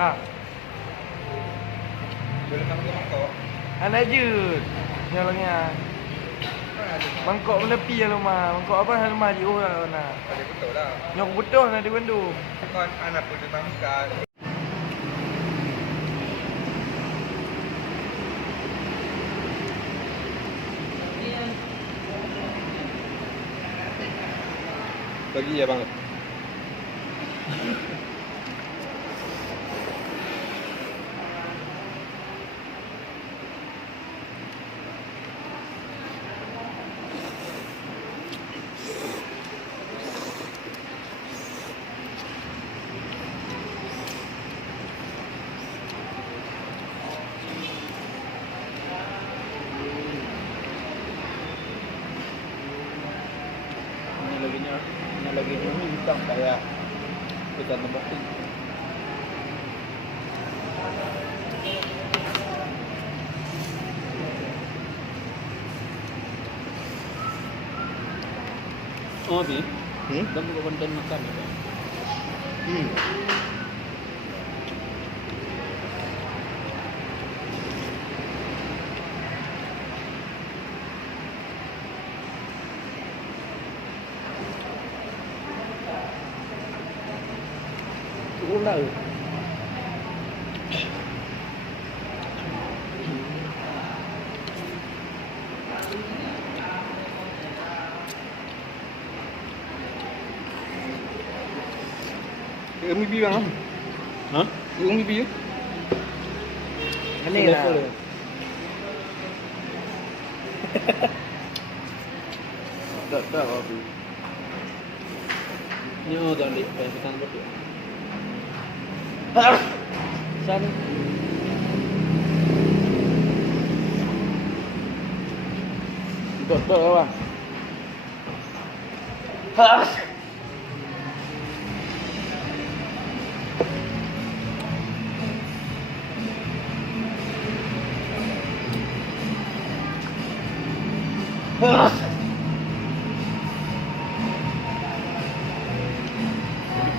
Kak. Boleh pakai mangkok. Anak je. Nyolongnya. Mangkok menepi ya rumah. Mangkok apa hal rumah je orang nak. Ada betul lah. Nyok betul nak di Bandung. Kan anak pun ditangkap. Bagi ya bang. Lagi ini hitam kayak ikan tembakau. Oh, Bi. Kamu buka konten makan ya, Pak? Ular. Umi bi bang. Hah? Umi bi. Ini lah. Tak tahu apa. Ini orang di petang betul. Sana. Betul apa?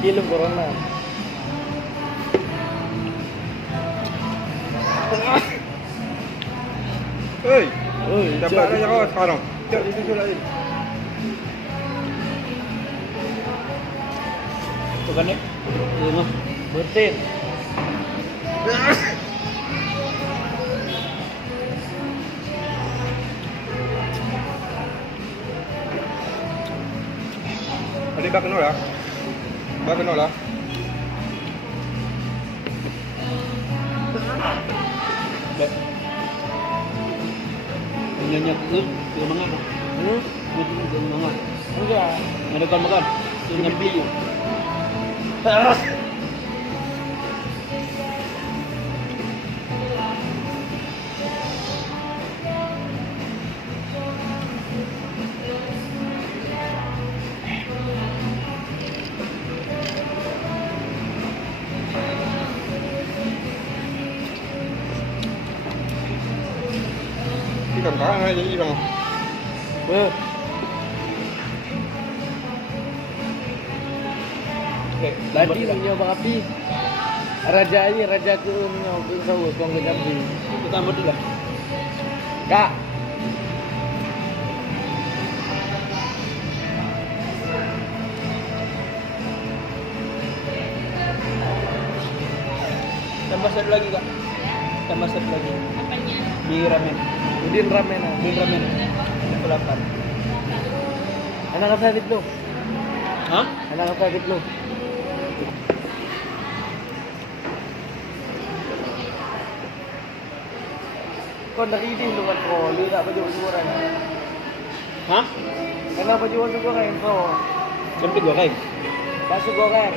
Film corona. Hei, dapat jom. dah kau sekarang. Jom itu lagi. Bukan ni? Ini betin. Ada bak kenal lah. Bak kenal lah. Nyanyi ke mangan. Betul ke mangan. Enggak. Ada kan makan. Nyambi. Ikan kah nak jadi bang? Tadi punya bang api. Raja ini raja ke punya ke sawo kong ke jambi. Pertama tu lah. Kak. Tambah satu lagi kak. Tambah satu lagi. Apanya? Di ramen. Udin ramen. Di ramen. Level 8. Anak apa sakit lu? Hah? Anak apa sakit lu? Kau dari ini lu kan kau, lu tak baju goreng. Hah? Kenapa jual goreng kau? Jam 3 kan? Bakso goreng.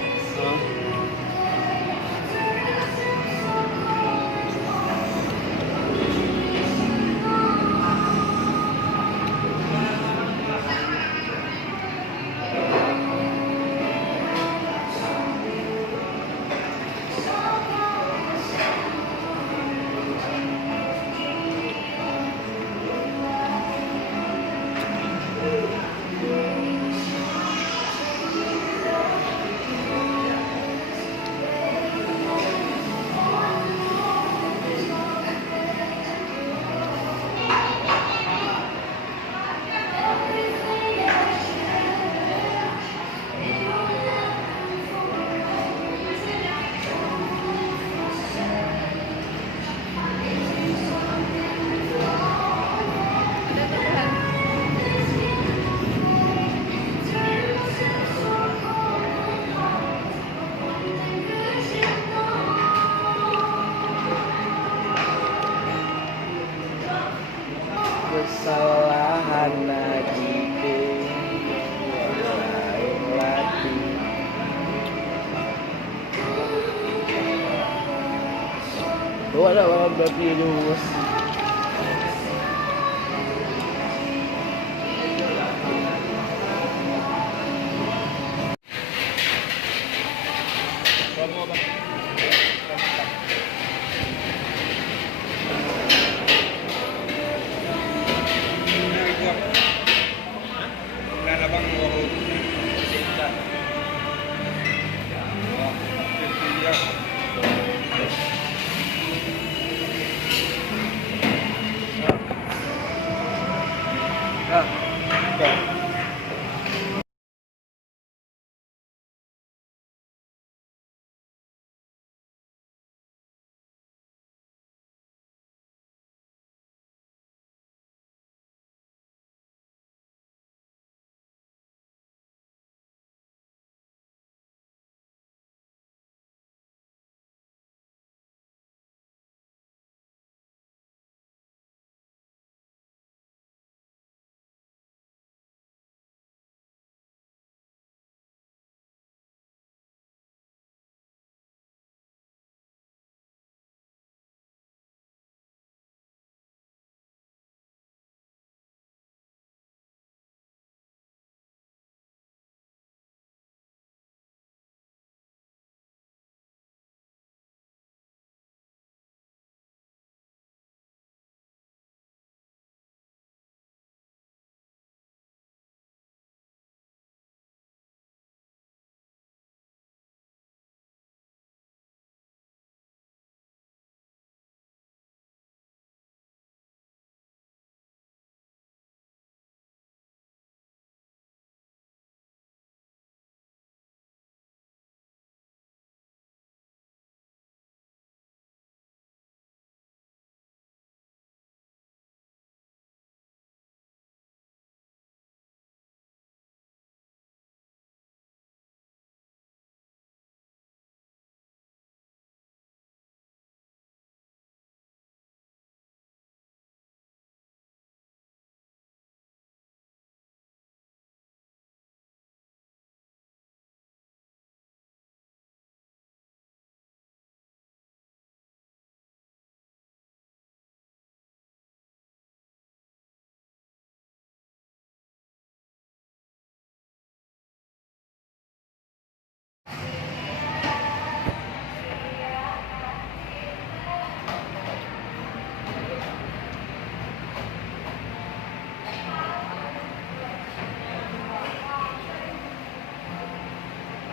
lagi lain lagi. Tuh ada orang berarti itu.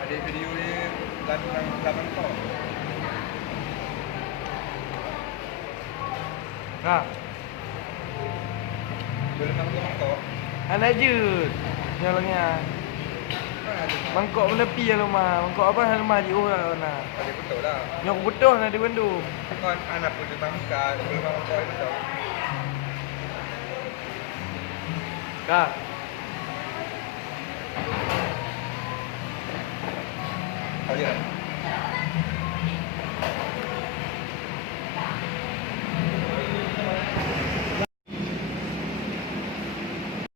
Ada video ni dalam kau. Nah, boleh mangkok. Anak je. Nyalangnya. Mangkok menepi ya lama. Mangkok apa hal maju lah nak. Tadi betul lah. Nyok betul nak di Bandung. Kan anak pun bangka, boleh mangkok itu tau. Kak. Oh ya.